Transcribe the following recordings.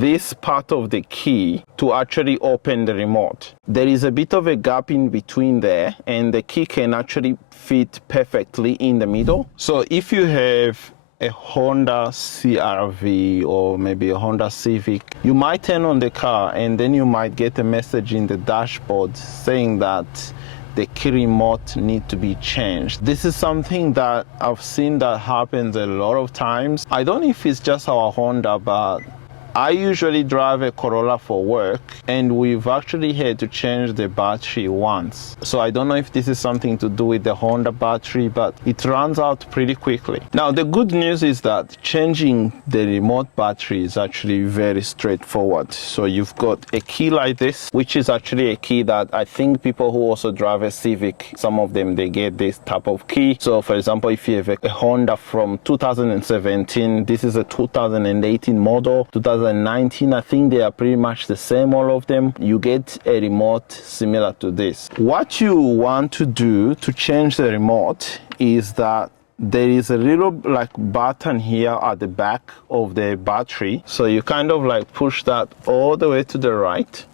this part of the key to actually open the remote. There is a bit of a gap in between there, and the key can actually fit perfectly in the middle. So if you have a Honda CRV or maybe a Honda Civic, you might turn on the car and then you might get a message in the dashboard saying that the key remote need to be changed. This is something that I've seen that happens a lot of times. I don't know if it's just our Honda, but I usually drive a Corolla for work, and we've actually had to change the battery once. So I don't know if this is something to do with the Honda battery, but it runs out pretty quickly. Now, the good news is that changing the remote battery is actually very straightforward. So you've got a key like this, which is actually a key that I think people who also drive a Civic, some of them, they get this type of key. So for example, if you have a Honda from 2017, this is a 2018 model, 2019, I think they are pretty much the same, all of them. You get a remote similar to this. What you want to do to change the remote is that there is a little like button here at the back of the battery. So you kind of like push that all the way to the right.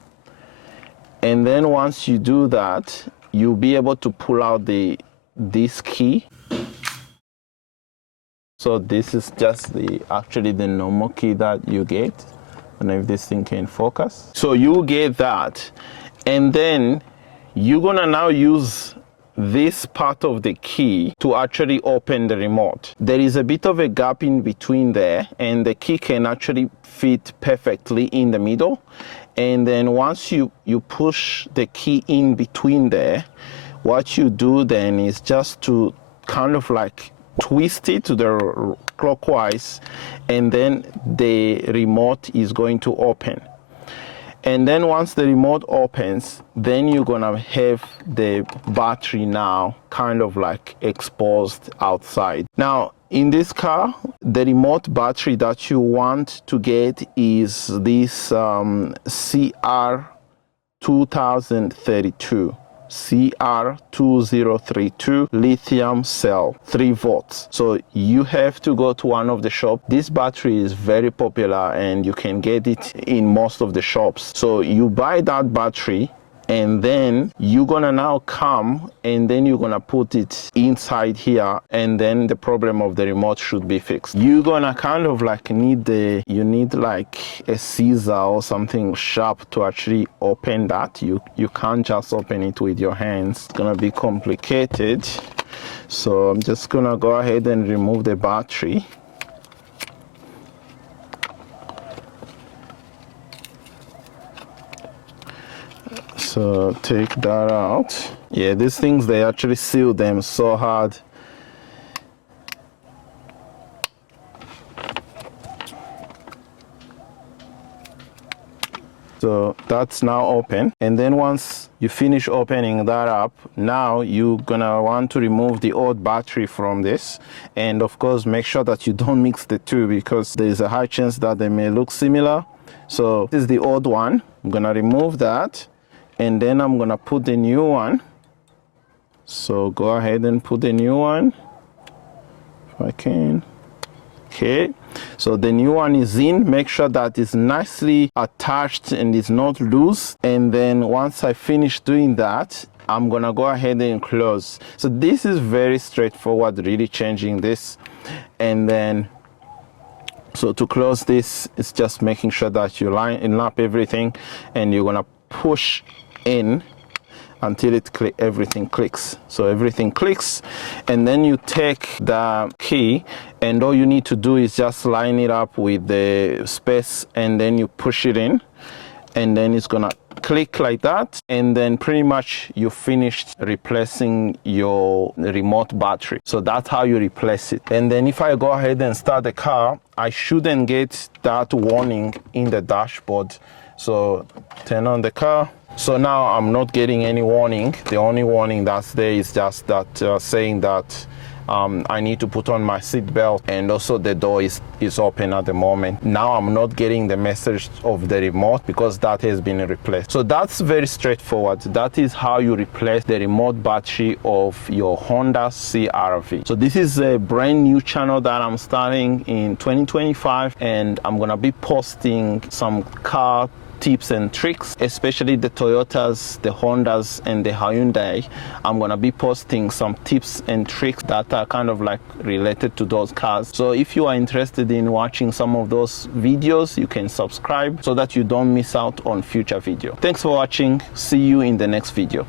And then once you do that, you'll be able to pull out this key. So this is just actually the normal key that you get. I don't know if this thing can focus. So you get that, and then you're gonna now use this part of the key to actually open the remote. There is a bit of a gap in between there, and the key can actually fit perfectly in the middle. And then once you push the key in between there, what you do then is just to kind of like twist it to the clockwise, and then the remote is going to open. And then once the remote opens, then you're gonna have the battery now kind of like exposed outside. Now, in this car, the remote battery that you want to get is this CR2032. CR2032 lithium cell, 3 volts. So you have to go to one of the shops. This battery is very popular and you can get it in most of the shops. So you buy that battery, and then you're gonna now come and then you're gonna put it inside here, and then the problem of the remote should be fixed. You're gonna kind of like need like a scissor or something sharp to actually open that. You can't just open it with your hands. It's gonna be complicated. So I'm just gonna go ahead and remove the battery. So take that out. Yeah, these things, they actually seal them so hard. So that's now open. And then once you finish opening that up, now you're gonna want to remove the old battery from this. And of course, make sure that you don't mix the two, because there is a high chance that they may look similar. So this is the old one. I'm gonna remove that. And then I'm gonna put the new one. So go ahead and put the new one, if I can. Okay, so the new one is in. Make sure that it's nicely attached and it's not loose. And then once I finish doing that, I'm gonna go ahead and close. So this is very straightforward, really changing this. And then, so to close this, it's just making sure that you line up everything, and you're gonna push in until everything clicks. So everything clicks, and then you take the key, and all you need to do is just line it up with the space, and then you push it in, and then it's gonna click like that, and then pretty much you finished replacing your remote battery. So that's how you replace it. And then if I go ahead and start the car, I shouldn't get that warning in the dashboard. So turn on the car. So now I'm not getting any warning. The only warning that's there is just that saying that I need to put on my seat belt, and also the door is open at the moment. Now I'm not getting the message of the remote because that has been replaced. So that's very straightforward. That is how you replace the remote battery of your Honda CRV. So this is a brand new channel that I'm starting in 2025, and I'm gonna be posting some car tips and tricks, especially the Toyotas, the Hondas, and the Hyundai. I'm gonna be posting some tips and tricks that are kind of like related to those cars. So if you are interested in watching some of those videos, you can subscribe so that you don't miss out on future video. Thanks for watching. See you in the next video.